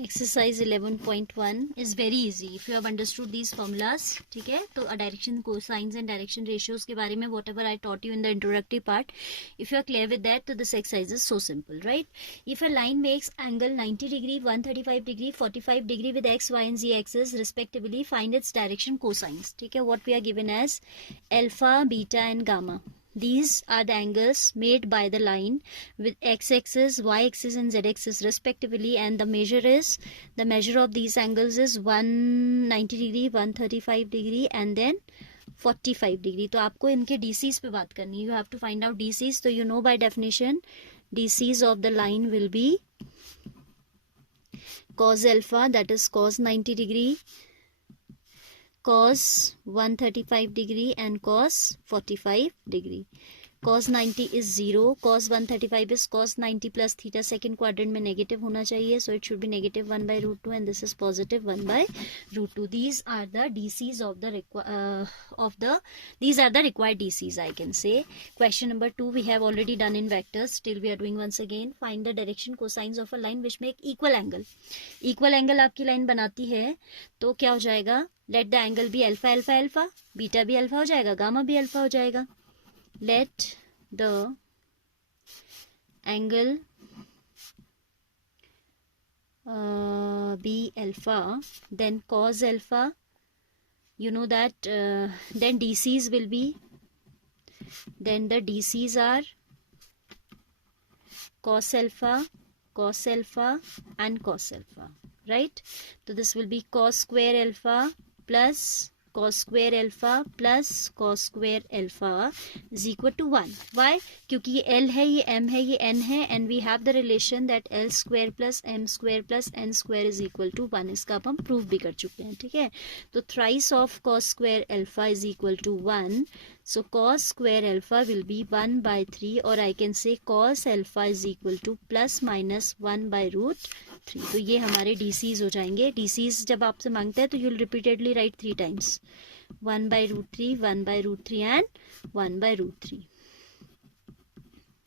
Exercise 11.1 is very easy if you have understood these formulas. ठीक है, तो direction cosines and direction ratios के बारे में whatever I taught you in the introductory part, if you are clear with that, तो this exercise is so simple, right. If a line makes angle 90 degree, 135 degree, 45 degree with x, y and z axes respectively, find its direction cosines. ठीक है, what we are given as alpha, beta and gamma. These are the angles made by the line with x-axis, y-axis and z-axis respectively, and the measure of these angles is 190 degree, 135 degree and then 45 degree. तो आपको इनके DCs पे बात करनी है. You have to find out DCs. तो you know by definition DCs of the line will be cos alpha, that is cos 90 degree, cos 135 degree and cos 45 degree. cos 90 is 0, cos 135 is cos 90 plus theta. Second quadrant में negative होना चाहिए, so it should be negative 1 by root 2 and this is positive 1 by root 2. These are the DCs these are the required DCs, I can say. Question number 2 we have already done in vectors. Still we are doing once again. Find the direction cosines of a line which make equal angle. Equal angle आपकी line बनाती है तो क्या हो जाएगा? Let the angle be alpha alpha alpha, beta भी alpha हो जाएगा, गामा भी अल्फा हो जाएगा. Let the angle be alpha, then cos alpha, you know that, then DCs will be, then the DCs are cos alpha and cos alpha, right? So this will be cos square alpha plus cos square alpha plus cos square alpha is equal to 1. Why? क्योंकि ये L है, ये M है, ये N है, and we have the relation that L square plus M square plus N square is equal to 1. इसका अब हम प्रूव भी कर चुके हैं. ठीक है, तो thrice of cos square alpha is equal to 1. So cos square alpha will be 1 by 3, or I can say cos alpha is equal to plus minus 1 by root 3. तो ये हमारे DCs हो जाएंगे. DCs जब आपसे मांगता है तो you'll repeatedly write 3 times. 1 by root 3, 1 by root 3 and 1 by root 3.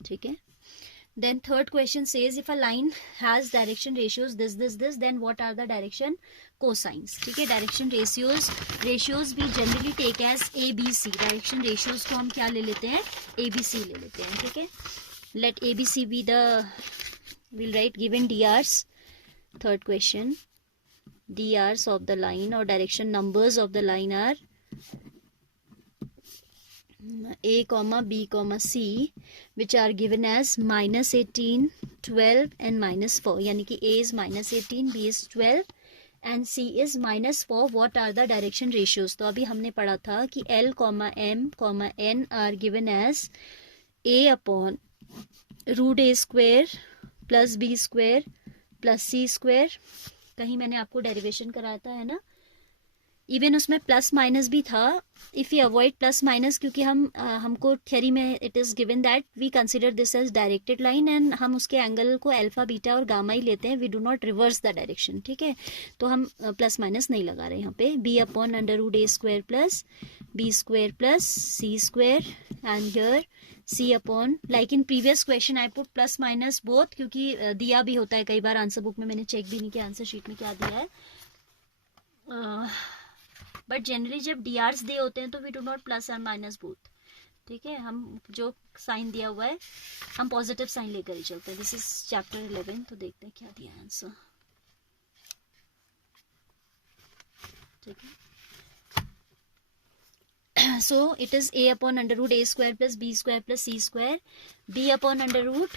ठीक है. Then third question says if a line has direction ratios this, then what are the direction cosines? ठीक है, direction ratios भी generally take as ABC. Direction ratios को हम क्या ले लेते हैं? ABC ले लेते हैं. ठीक है, let ABC be the, we'll write given DRs. Third question, DRs of the line or direction numbers of the line are A, B, C, which are given as minus 18, 12 and minus 4. यानी कि A is minus 18, B is 12 and C is minus 4. What are the direction ratios? तो अभी हमने पढ़ा था कि L, M, N are given as A upon root A square plus B square plus C square. कहीं मैंने आपको derivation कराया था, है ना. इवन उसमें प्लस माइनस भी था. If you avoid plus minus, क्योंकि हमको थ्योरी में it is given that we consider this as directed line and हम उसके एंगल को अल्फा बीटा और गामा ही लेते हैं. We do not reverse the direction. ठीक है, तो हम प्लस माइनस नहीं लगा रहे यहाँ पे. B upon under root A square plus B square plus C square and here C upon, like in previous question I put plus minus both, क्योंकि दिया भी होता है कई बार आंसर बुक में. मैंने चेक भी नहीं किया आंसर शीट में क्या दिया है, बट जनरली जब DRs दे होते हैं तो we do not plus and minus both. ठीक है, हम जो साइन दिया हुआ है हम पॉजिटिव साइन लेकर ही चलते हैं. This is chapter 11. तो देखते हैं क्या दिया है आंसर. ठीक है, so it is A upon under root A square plus B square plus C square, B upon under root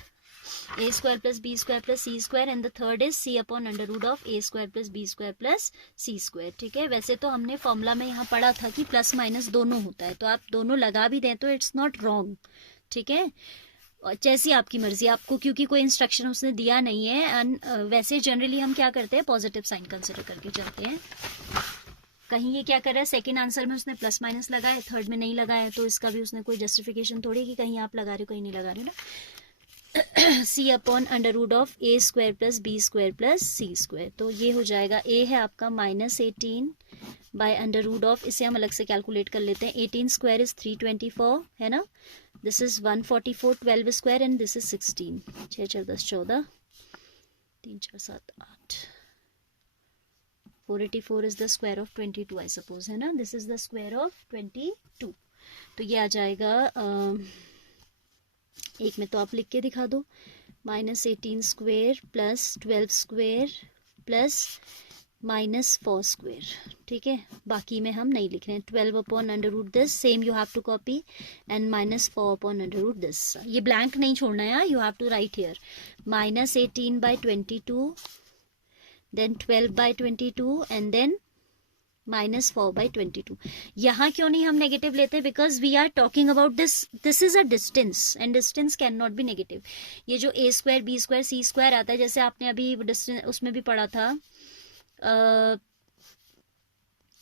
A square plus B square plus C square, and the third is C upon under root of A square plus B square plus C square. ठीक है, वैसे तो हमने formula में यहाँ पढ़ा था कि प्लस माइनस दोनों होता है, तो आप दोनों लगा भी दें तो इट्स नॉट रॉन्ग. ठीक है, जैसी आपकी मर्जी, आपको क्योंकि कोई इंस्ट्रक्शन उसने दिया नहीं है. एंड वैसे जनरली हम क्या करते हैं, पॉजिटिव साइन कंसिडर करके चलते हैं. कहीं ये क्या कर रहा है, सेकंड आंसर में उसने प्लस माइनस लगाया, थर्ड में नहीं लगाया, तो इसका भी उसने कोई जस्टिफिकेशन थोड़ी कि कहीं आप लगा रहे हो कहीं नहीं लगा रहे हो ना. C upon under root of a square plus B square plus C square. तो ये हो जाएगा, ए है आपका minus 18 by under root of, इसे हम अलग से कैलकुलेट कर लेते हैं. 18 स्क्वायर इज 324, है ना. This is 144, 12 square and this is 16. 6 4 10 14, 3 4 7 8. 484 is the square of 22 I suppose, है ना. This is the square of 22. तो ये आ जाएगा एक में तो आप लिख के दिखा दो, -18 square plus 12 square plus -4 square. ठीक है, बाकी में हम नहीं लिख रहे हैं. 12 upon under root this, same you have to copy, and -4 upon under root this. ये ब्लैंक नहीं छोड़ना है, you have to write here. -18/22, then 12/22, and then -4/22. यहाँ क्यों नहीं हम नेगेटिव लेते? Because we are talking about this is a distance, and distance can not be negative. ये जो a square b square c square आता है, जैसे आपने अभी डिस्टेंस उसमें भी पढ़ा था,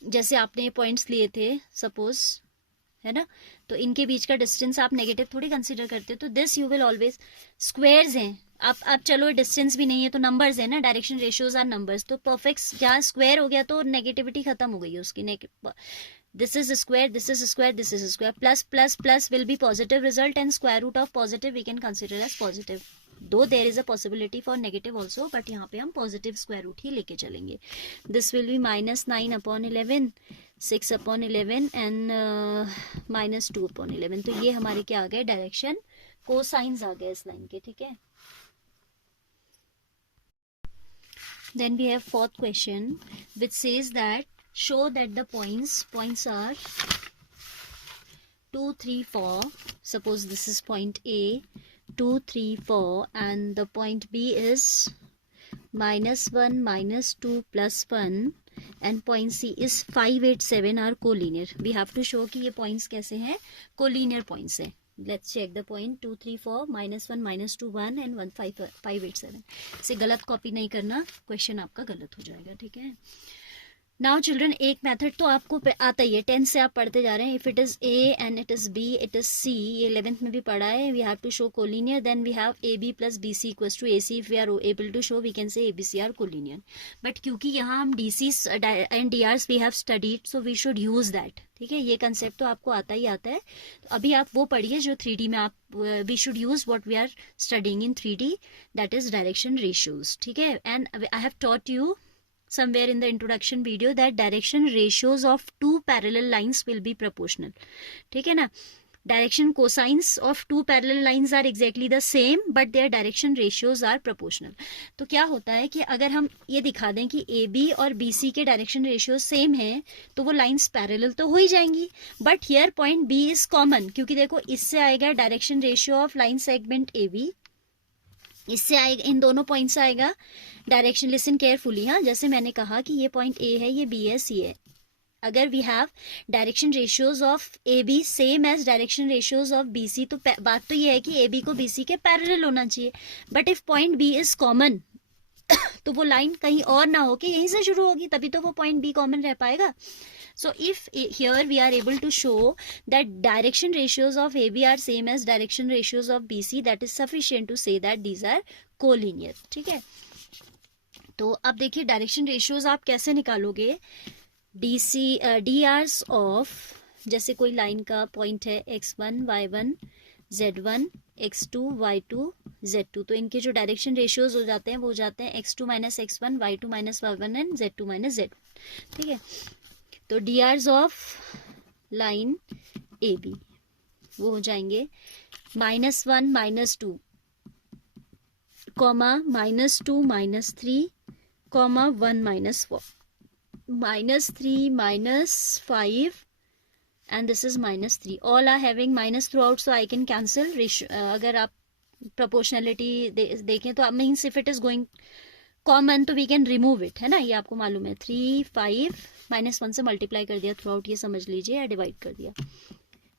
जैसे आपने ये पॉइंट्स लिए थे सपोज, है ना, तो इनके बीच का डिस्टेंस आप नेगेटिव थोड़ी कंसीडर करते हो. तो this you will always, squares हैं, आप चलो डिस्टेंस भी नहीं है तो नंबर्स है ना, डायरेक्शन रेशियोज आर नंबर्स. तो परफेक्ट जहाँ स्क्वायर हो गया तो नेगेटिविटी खत्म हो गई है उसकी. This is square, this is square, this is square. Plus plus plus will be positive result, and square root of positive we can consider as positive. Though there is a possibility for negative also, but यहाँ पे हम positive square root ही लेके चलेंगे. This will be -9/11, 6/11, and -2/11. तो ये हमारे क्या आ गए? डायरेक्शन कोसाइंस आ गए इस लाइन के. ठीक है, then we have fourth question which says that show that the points are 2 3 4. Suppose this is point A, 2 3 4, and the point B is -1 -2 +1, and point C is 5 8 7 are collinear. We have to show कि ये points कैसे हैं? collinear points हैं. Let's check the point. 2 3 4 -1 -2 1 and 1 5 8 7. से गलत copy नहीं करना, question आपका गलत हो जाएगा. ठीक है, नाउ चिल्ड्रन एक मेथड तो आपको आता ही है, 10th से आप पढ़ते जा रहे हैं. If it is A and it is B, it is C, ये 11th में भी पढ़ा है. We have to show collinear, then we have AB + BC equals to AC. If we are able to show, we can say ABC are collinear. But क्योंकि यहाँ हम DC and DRs we have studied, so we should use that. ठीक है, ये concept तो आपको आता ही आता है. तो अभी आप वो पढ़िए जो 3D में आप, we should use what we are studying in 3D, that is direction ratios. ठीक है, and I have taught you somewhere in the introduction video that direction ratios of two parallel lines will be proportional. ठीक है ना, direction cosines of two parallel lines are exactly the same but their direction ratios are proportional. तो क्या होता है कि अगर हम ये दिखा दें कि AB और BC के डायरेक्शन रेशियो सेम हैं तो वो लाइंस पैरेलल तो हो ही जाएंगी. But here point B is common, क्योंकि देखो इससे आएगा direction ratio of line segment AB, इससे आएगा, इन दोनों पॉइंट से आएगा डायरेक्शन. लिसन केयरफुली, हाँ, जैसे मैंने कहा कि ये पॉइंट A है, ये B है, C है. अगर we have direction ratios of AB same as direction ratios of BC, तो बात तो ये है कि AB को BC के पैरेलल होना चाहिए. But if point B is common तो वो लाइन कहीं और ना हो के यहीं से शुरू होगी, तभी तो वो पॉइंट B कॉमन रह पाएगा. So if here we are able to show that direction ratios of AB are same as direction ratios of BC, that is sufficient to say that these are collinear. ठीक है, तो अब देखिए direction ratios आप कैसे निकालोगे. DRs of, जैसे कोई लाइन का पॉइंट है x1 y1 z1 x2 y2 z2, तो इनके जो डायरेक्शन रेशियोज हो जाते हैं वो हो जाते हैं x2 - x1 y2 - y1 and z2 - z1. ठीक है, तो DRs ऑफ लाइन AB वो हो जाएंगे -1 -2, comma -2 -3, comma 1 -4, -3 -5, and this is -3. all are having minus throughout, so I can cancel ratio. अगर आप proportionality देखें तो means if it is going common तो वी कैन रिमूव इट, है ना, ये आपको मालूम है. 3 5 -1 से मल्टीप्लाई कर दिया थ्रू आउट, ये समझ लीजिए, या डिवाइड कर दिया.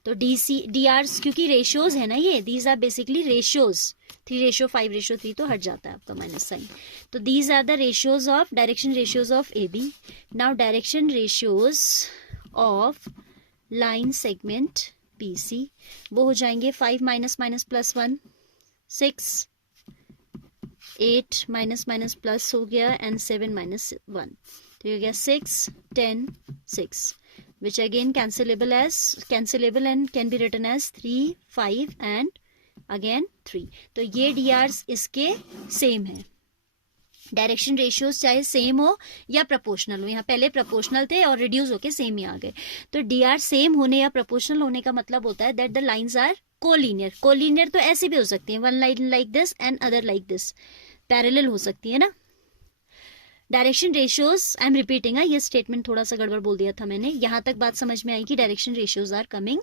तो DRs क्योंकि रेशियोज है ना, ये दीज आर बेसिकली रेशियोज. 3:5:3 तो हट जाता है आपका माइनस साइन. तो these are the ratios of direction ratios of AB. Now direction ratios of line segment BC वो हो जाएंगे 5 -+ 6, 8 - हो गया, एंड 7 - 1, तो ये हो गया 6 10 6, which again cancelable and can be written as 3 5 and again 3. तो ये DRs इसके सेम है. डायरेक्शन रेशियोज चाहे सेम हो या प्रोपोर्शनल हो, यहाँ पहले प्रोपोर्शनल थे और रिड्यूस होके सेम ही आ गए, तो डी आर सेम होने या प्रोपोर्शनल होने का मतलब होता है that the lines are collinear. Collinear तो ऐसे भी हो सकती है, one line like this and other like this, parallel हो सकती है ना। Direction ratios, I am repeating, ये स्टेटमेंट थोड़ा सा गड़बड़ बोल दिया था मैंने, यहां तक बात समझ में आई कि direction ratios are coming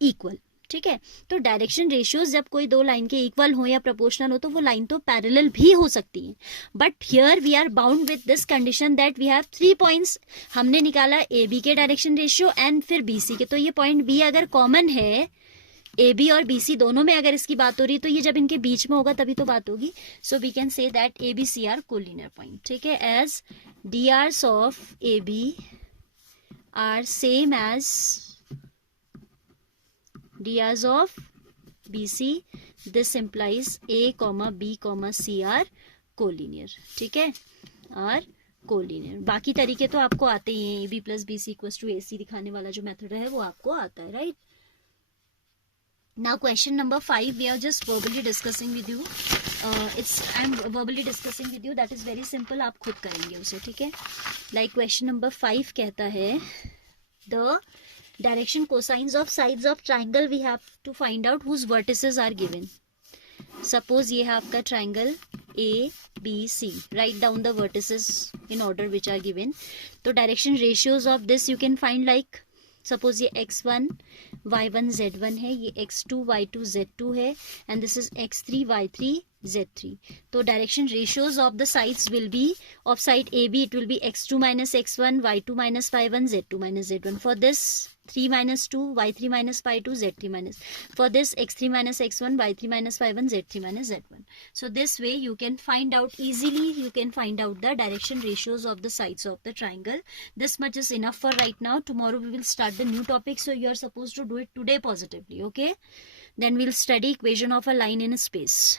equal, ठीक है। तो डायरेक्शन रेशियोज जब कोई दो लाइन के इक्वल हो या प्रोपोर्शनल हो तो वो लाइन तो पैरेलल भी हो सकती है, but here we are bound with this condition that we have 3 points. हमने निकाला ए बी के डायरेक्शन रेशियो एंड फिर बी सी के, तो ये पॉइंट बी अगर कॉमन है, ए बी और बी सी दोनों में अगर इसकी बात हो रही है तो ये जब इनके बीच में होगा तभी तो बात होगी। So we can say that A B C are collinear point, ठीक है, as DRs of A B are same as DRs of BC, this implies A, B, C are collinear, ठीक है, are collinear। बाकी तरीके तो आपको आते ही हैं, AB plus BC equals to AC दिखाने वाला जो मेथड है वो आपको आता है, right. Now question number 5 we are just verbally discussing with you, I'm verbally discussing with you, that is very simple, आप खुद करेंगे उसे, ठीक है। Like question number 5 कहता है the direction cosines of sides of triangle we have to find out whose vertices are given. Suppose ये है आपका triangle A B C, write down the vertices in order which are given. तो direction ratios of this you can find like, suppose ये x1 y1 z1 है, ये x2 y2 z2 है, and this is x3 y3 z3. तो direction ratios of the sides will be, of side AB it will be x2 minus x1 y2 minus y1 z2 minus z1. For this 3 minus 2 y3 minus y2 z3 minus, for this x3 minus x1 y3 minus y1 z3 minus z1. So this way you can find out easily, you can find out the direction ratios of the sides of the triangle. This much is enough for right now. Tomorrow we will start the new topic, so you are supposed to do it today positively, okay? Then we'll study equation of a line in a space.